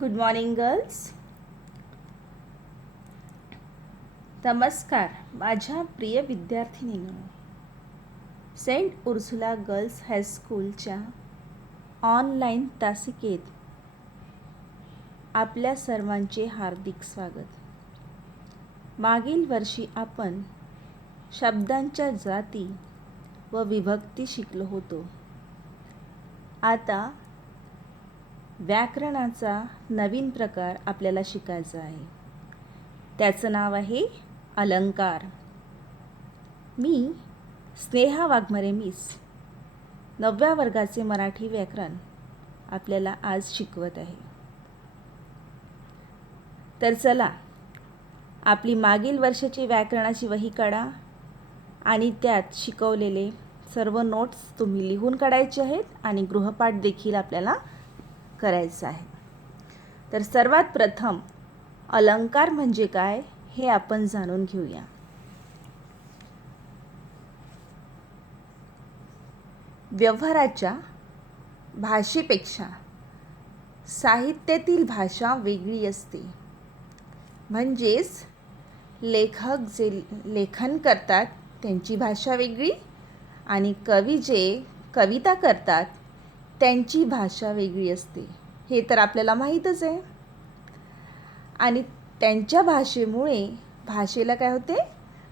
Good morning girls. नमस्कार माझ्या प्रिय विद्यार्थिनींनो. सेंट उर्सुला गर्ल्स हायस्कूलच्या ऑनलाईन तासिकेत आपल्या सर्वांचे हार्दिक स्वागत. मागील वर्षी आपण शब्दांच्या जाती व विभक्ती शिकलो होतो. आता व्याकरणाचा नवीन प्रकार आपल्याला शिकायचा आहे. त्याचं नाव आहे अलंकार. मी स्नेहा वाघमारे मिस 9व्या वर्गाचे मराठी व्याकरण आपल्याला आज शिकवत आहे. तर चला आपली मागील वर्षाची व्याकरणाची वही काढा आणि त्यात शिकवलेले सर्व नोट्स तुम्ही लिहून काढायचे आहेत आणि गृहपाठ देखील आपल्याला करायचा आहे. तर सर्वात प्रथम अलंकार म्हणजे काय हे आपण जाणून घेऊया. व्यवहाराच्या भाषेपेक्षा साहित्यातील भाषा वेगळी असते. म्हणजेच लेखक जे लेखन करतात त्यांची भाषा वेगळी आणि कवी जे कविता करतात त्यांची भाषा वेगळी असते. हे तर आपल्याला माहीतच आहे. आणि त्यांच्या भाषेमुळे भाषेला काय होते,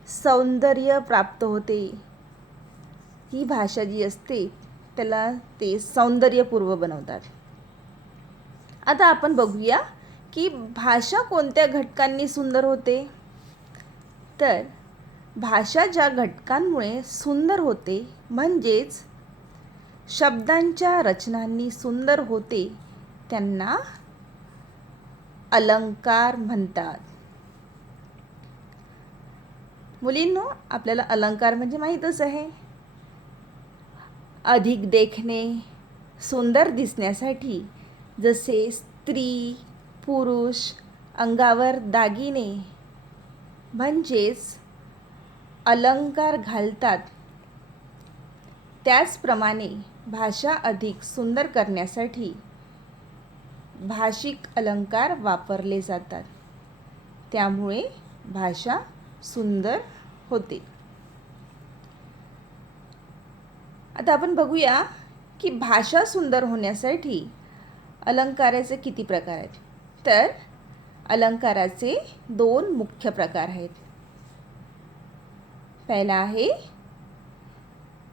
सौंदर्य प्राप्त होते. ही भाषा जी असते त्याला ते सौंदर्यपूर्व बनवतात. आता आपण बघूया की भाषा कोणत्या घटकांनी सुंदर होते. तर भाषा ज्या घटकांमुळे सुंदर होते म्हणजेच शब्दांच्या रचनांनी सुंदर होते त्यांना अलंकार म्हणतात. मुलींनो, आपल्याला अलंकार म्हणजे माहीतच आहे. अधिक देखणे, सुंदर दिसण्यासाठी जसे स्त्री पुरुष अंगावर दागिने म्हणजेच अलंकार घालतात, त्याचप्रमाणे भाषा अधिक सुंदर करण्यासाठी भाषिक अलंकार वापरले जातात. त्यामुळे भाषा सुंदर होते. आता आपण बघूया की भाषा सुंदर होण्यासाठी अलंकाराचे किती प्रकार आहेत. तर अलंकाराचे 2 मुख्य प्रकार आहेत. पहिला आहे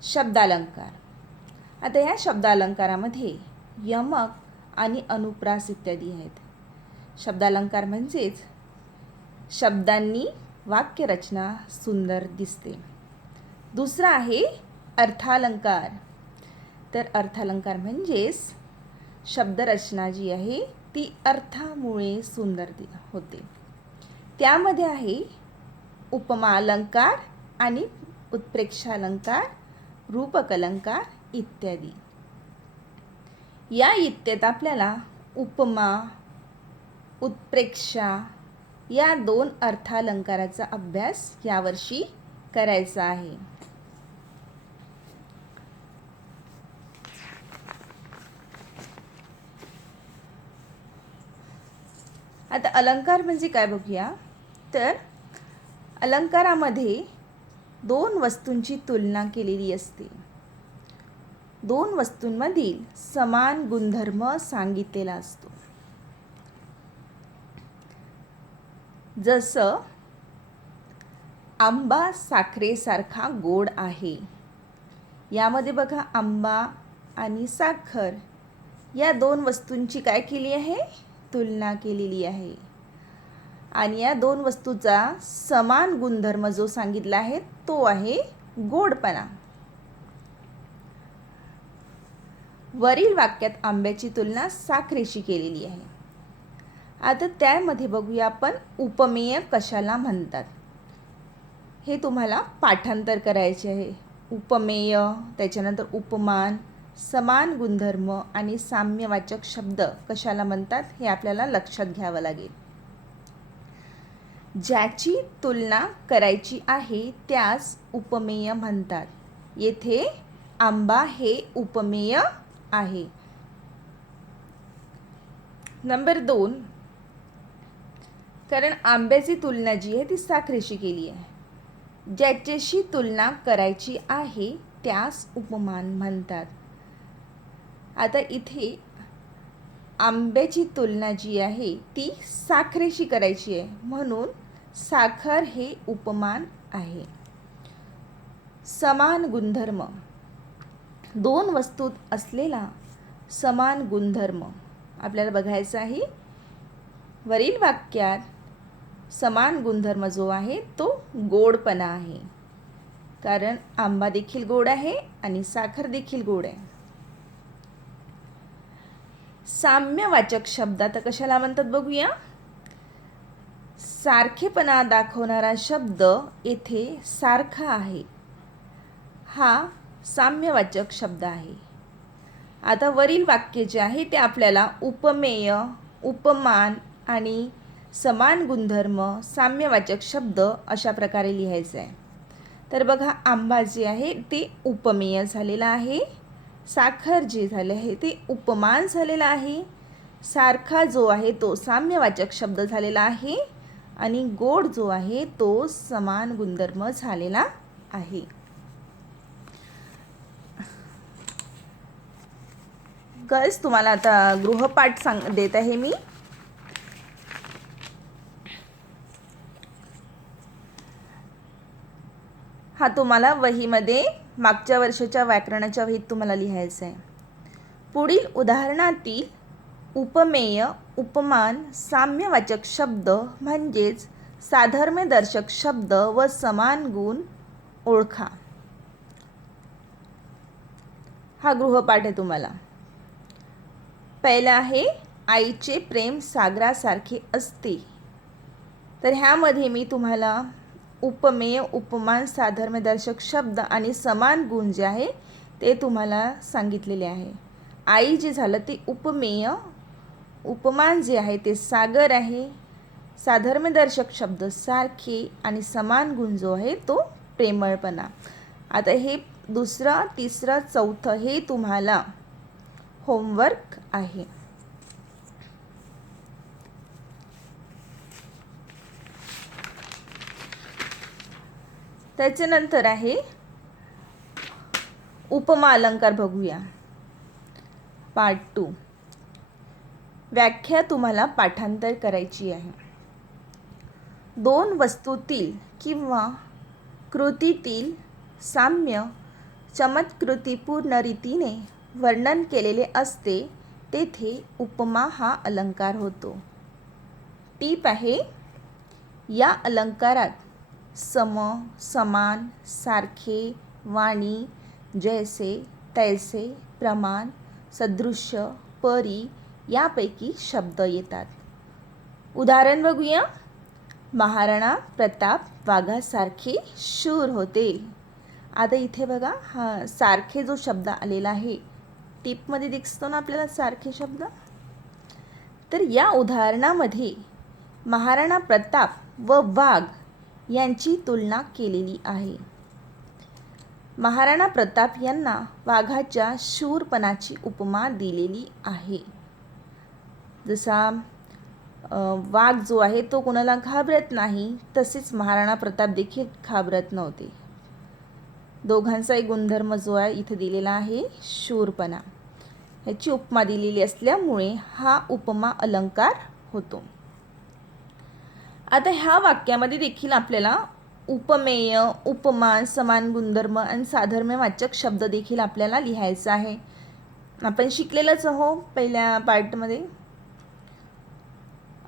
शब्दालंकार. आता या शब्दालंकारामध्ये यमक आणि अनुप्रास इत्यादी आहेत. शब्दालंकार म्हणजेच शब्दांनी वाक्यरचना सुंदर दिसते. दुसरा आहे अर्थालंकार. तर अर्थालंकार म्हणजेच शब्दरचना जी आहे ती अर्थामुळे सुंदर होते. त्यामध्ये आहे उपमा अलंकार आणि उत्प्रेक्षालंकार, रूपक अलंकार इत्यादी. या इत्येत आपल्याला उपमा उत्प्रेक्षा या 2 अर्थालंकाराचा अभ्यास यावर्षी करायचा आहे. आता अलंकार म्हणजे काय बघूया. तर अलंकारामध्ये 2 वस्तूंची तुलना केलेली असते. 2 वस्तूंमधील समान गुणधर्म सांगितलेला असतो. जसं आंबा साखरेसारखा गोड आहे. यामध्ये बघा आंबा आणि साखर या 2 वस्तूंची काय केली आहे, तुलना केलेली आहे. आणि या 2 वस्तूचा समान गुणधर्म जो सांगितला आहे तो आहे गोडपणा. वरील वाक्यात आंब्याची तुलना साखरेशी केलेली आहे. आता त्यामध्ये बघूया आपण उपमेय कशाला म्हणतात. हे तुम्हाला पाठांतर करायचे आहे. उपमेय, त्याच्यानंतर उपमान, समान गुणधर्म आणि साम्यवाचक शब्द कशाला म्हणतात हे आपल्याला लक्षात घ्यावं लागेल. ज्याची तुलना करायची आहे त्यास उपमेय म्हणतात. येथे आंबा हे उपमेय आहे. नंबर 2, कारण आंब्याची तुलना जी आहे ती साखरेशी केली आहे. ज्याच्याशी तुलना करायची आहे त्यास उपमान म्हणतात. आता इथे आंब्याची तुलना जी आहे ती साखरेशी करायची आहे, म्हणून साखर हे उपमान आहे. समान गुणधर्म, दोन वस्तूत असलेला समान गुणधर्म आपल्याला बघायचा आहे. वरील वाक्यात समान गुणधर्म जो आहे तो गोडपणा आहे, कारण आंबा देखील गोड आहे आणि साखर देखील गोड आहे. साम्यवाचक शब्द आता कशाला म्हणतात बघूया. सारखेपणा दाखवणारा शब्द येथे सारखा आहे, हा साम्यवाचक शब्द आहे. आता वरील वाक्य जे आहे ते आपल्याला उपमेय, उपमान आणि समान गुणधर्म, साम्यवाचक शब्द अशा प्रकारे लिहायचं आहे. तर बघा, आंबा जे आहे ते उपमेय झालेला आहे, साखर जे झाले आहे ते उपमान झालेला आहे, सारखा जो आहे तो साम्यवाचक शब्द झालेला आहे आणि गोड जो आहे तो समान गुणधर्म झालेला आहे. गर्ल्स, तुम्हाला आता गृहपाठ देत आहे मी. हा तुम्हाला वहीमध्ये मागच्या वर्षाच्या व्याकरणाच्या वहीत तुम्हाला लिहायचं आहे. पुढील उदाहरणातील उपमेय, उपमान, साम्यवाचक शब्द म्हणजेच साधर्म्यदर्शक शब्द व समान गुण ओळखा. हा गृहपाठ आहे तुम्हाला. पहिला आहे आईचे प्रेम सागरासारखे असते. तर ह्यामध्ये मी तुम्हाला उपमेय, उपमान, साधर्म्यदर्शक शब्द आणि समान गुण जे आहे ते तुम्हाला सांगितलेले आहे. आई जे झालं ते उपमेय, उपमान जे आहे ते सागर आहे, साधर्म्यदर्शक शब्द सारखे आणि समान गुण जो आहे तो प्रेमळपणा. आता हे दुसरं, तिसरं, चौथं हे तुम्हाला होमवर्क आहे. त्याच्यानंतर आहे उपमा अलंकार बघूया. पार्ट 2. व्याख्या तुम्हाला पाठांतर करायची आहे. दोन वस्तूतील किंवा कृतीतील साम्य चमत्कृतीपूर्ण रीतीने वर्णन केलेले असते तेथे उपमा हा अलंकार होतो. टीप आहे, या अलंकारात सम, समान, सारखे, वाणी, जैसे, तैसे, प्रमाण, सदृश्य, परी यापैकी शब्द येतात. उदाहरण बघूया. महाराणा प्रताप वाघासारखे शूर होते. आता इथे बघा, हा सारखे जो शब्द आलेला आहे टिपमध्ये दिसतो ना आपल्याला सारखे शब्द. तर या उदाहरणामध्ये महाराणा प्रताप व वाघ यांची तुलना केलेली आहे. महाराणा प्रताप यांना वाघाच्या शूरपणाची उपमा दिलेली आहे. जसा वाघ जो आहे तो कोणाला घाबरत नाही, तसेच महाराणा प्रताप देखील घाबरत नव्हते. दोघांचा एक गुणधर्म जो आहे इथे दिलेला आहे शूरपणा, ह्याची उपमा दिलेली असल्यामुळे हा उपमा अलंकार होतो. आता ह्या वाक्यामध्ये देखील आपल्याला उपमेय, उपमान, समान गुणधर्म आणि साधर्म्यवाचक शब्द देखील आपल्याला लिहायचा आहे. आपण शिकलेलंच आहो पहिल्या पार्टमध्ये.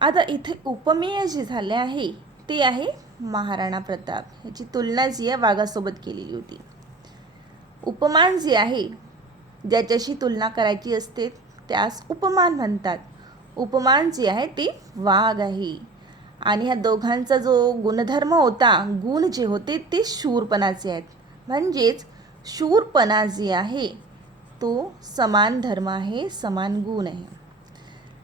आता इथे उपमेय जे झाले आहे ते आहे महाराणा प्रताप, ह्याची तुलना जी आहे वाघासोबत केलेली होती. उपमान जे आहे ज्याच्याशी तुलना करायची असते त्यास उपमान म्हणतात. उपमान जे आहे ते वाघ आहे आणि ह्या दोघांचा जो गुणधर्म होता, गुण जे होते ते शूरपणाचे आहेत. म्हणजेच शूरपणा जे आहे तो समान धर्म आहे, समान गुण आहे.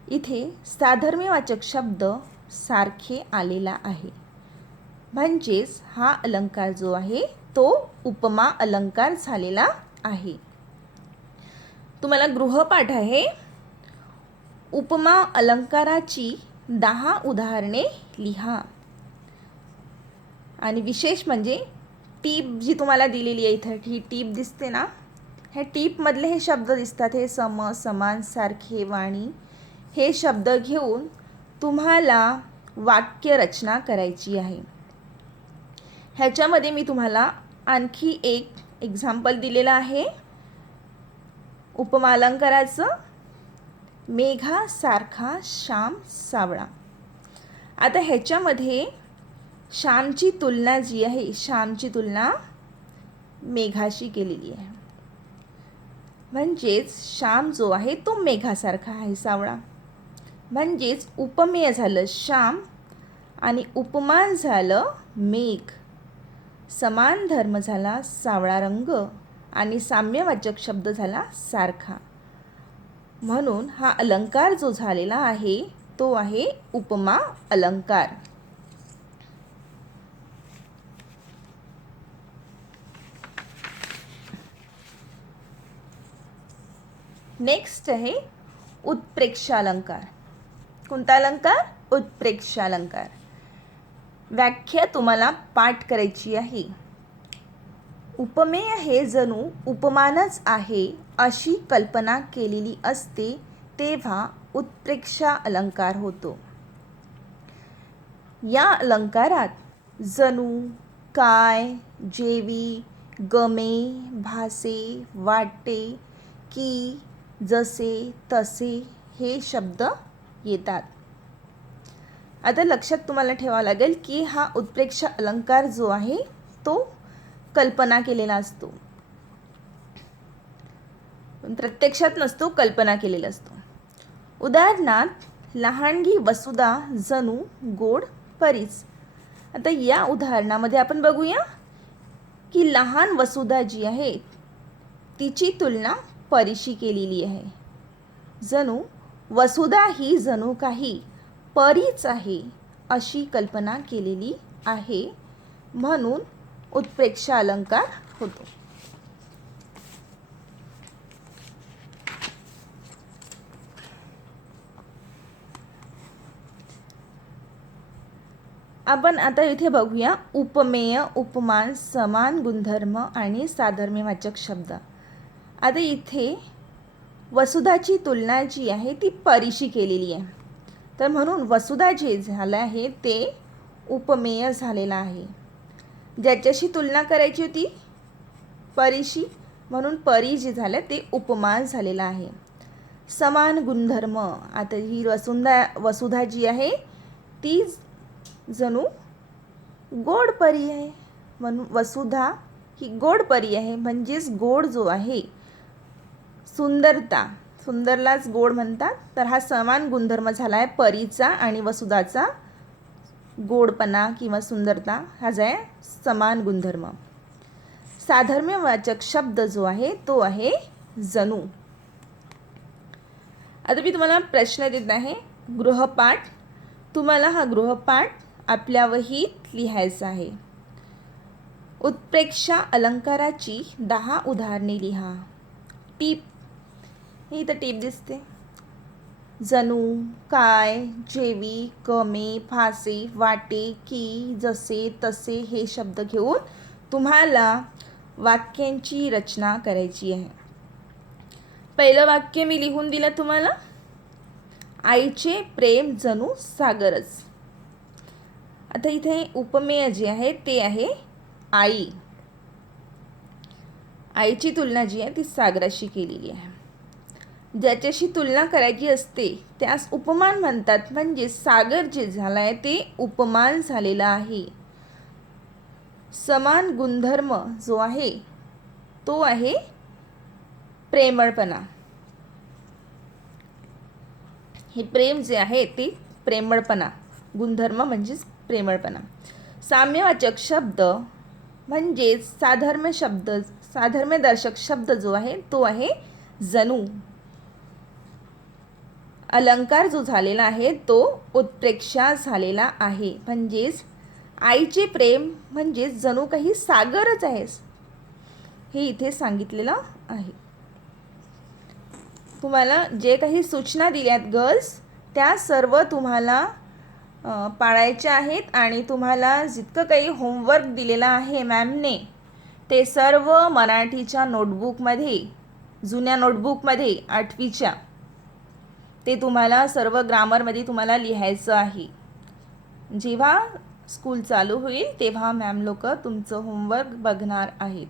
इथे साधर्म्यवाचक शब्द सारखे आलेला आहे. म्हणजेच हा अलंकार जो आहे तो उपमा अलंकार झालेला आहे. तुम्हाला गृहपाठ आहे. उपमा अलंकाराची 10 उदाहरणे लिहा. आणि विशेष म्हणजे टीप जी तुम्हाला दिलेली आहे इथं, ही टीप दिसते ना, ह्या टीपमधले हे शब्द दिसतात, हे सम, समान, सारखे, वाणी, हे शब्द घेऊन तुम्हाला वाक्य रचना करायची आहे. ह्याच्यामध्ये मी तुम्हाला आणखी एक एक्झाम्पल दिलेलं आहे उपमा अलंकाराचं, मेघा सारखा श्याम सावळा. आता ह्याच्यामध्ये श्यामची तुलना जी आहे, श्यामची तुलना मेघाशी केलेली आहे. म्हणजेच श्याम जो आहे तो मेघासारखा आहे सावळा. म्हणजेच उपमेय झालं श्याम आणि उपमान झालं मेघ. समान धर्म झाला सावळा रंग आणि साम्यवाचक शब्द झाला सारखा. म्हणून हा अलंकार जो झालेला आहे तो आहे उपमा अलंकार. नेक्स्ट आहे उत्प्रेक्षालंकार. कोणता अलंकार? उत्प्रेक्षालंकार. व्याख्या तुम्हाला पाठ करायची आहे. उपमेय हे जणू उपमानच आहे अशी कल्पना केलेली असते तेव्हा उत्प्रेक्षा अलंकार होतो. या अलंकारात जणू, काय, जेवी, गमे, भासे, वाटे, की, जसे, तसे हे शब्द येतात. आता लक्षात तुम्हाला ठेवावं लागेल की हा उत्प्रेक्ष अलंकार जो आहे तो कल्पना केलेला असतो, प्रत्यक्षात नसतो, कल्पना केलेला असतो. उदाहरणार्थ लहानगी वसुधा जणू गोड परीच. आता या उदाहरणामध्ये आपण बघूया की लहान वसुधा जी आहे तिची तुलना परीशी केलेली आहे. जणू वसुधा ही जणू काही परीच आहे अशी कल्पना केलेली आहे, म्हणून उत्प्रेक्ष अलंकार होतो. आपण आता इथे बघूया उपमेय, उपमान, समान गुणधर्म आणि साधर्म्यवाचक शब्द. आता इथे वसुधाची तुलना जी आहे ती परीशी केलेली आहे, तर म्हणून वसुधा जे झालं आहे ते उपमेय झालेलं आहे. ज्याच्याशी तुलना करायची होती परीशी, म्हणून परी जे झालं ते उपमान झालेलं आहे. समान गुणधर्म. आता ही वसुधा जी आहे ती जणू गोड परी आहे, म्हणून वसुधा ही गोड परी आहे. म्हणजेच गोड जो आहे, सुंदरता, सुंदरलाच गोड म्हणतात, तर हा समान गुणधर्म झाला आहे परीचा आणि वसुधाचा. गोडपणा किंवा सुंदरता हा जो आहे समान गुणधर्म. साधर्म्यवाचक शब्द जो आहे तो आहे जणू. आता मी तुम्हाला प्रश्न देत आहे, गृहपाठ. तुम्हाला हा गृहपाठ आपल्या वहीत लिहायचा आहे. उत्प्रेक्षा अलंकाराची 10 उदाहरणे लिहा. टीप, ही तर टीप दिसते. जणू, काय, जेवी, कमे, फासे, वाटे, की, जसे, तसे हे शब्द घेऊन तुम्हाला वाक्यांची रचना करायची आहे. पहिलं वाक्य मी लिहून दिलं तुम्हाला, आईचे प्रेम जणू सागरच. आता इथे उपमेय जे आहे ते आहे आई. आईची तुलना जी आहे ती सागराशी केलेली आहे. ज्याच्याशी तुलना करायची असते त्यास उपमान म्हणतात. म्हणजे सागर जे झाला आहे ते उपमान झालेला आहे. समान गुणधर्म जो आहे तो आहे प्रेमळपणा. हे प्रेम जे आहे ते प्रेमळपणा, गुणधर्म म्हणजेच प्रेमळपणा. साम्यवाचक शब्द म्हणजे साधर्म्यदर्शक शब्द जो आहे तो आहे जणू. अलंकार जो झालेला आहे तो उत्प्रेक्षा झालेला आहे. म्हणजेच आईचे प्रेम म्हणजे जणू काही सागरच आहे, हे इथे सांगितलेलं आहे. तुम्हाला जे काही सूचना दिल्यात गर्ल्स, त्या सर्व तुम्हाला पाळायच्या आहेत आणि तुम्हाला जितकं काही होमवर्क दिलेलं आहे मॅमने ते सर्व मराठीच्या नोटबुकमध्ये, जुन्या नोटबुकमध्ये 8वीच्या, ते तुम्हाला सर्व ग्रामरमध्ये तुम्हाला लिहायचं आहे. जेव्हा स्कूल चालू होईल तेव्हा मॅम लोक तुमचं होमवर्क बघणार आहेत.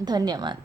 धन्यवाद.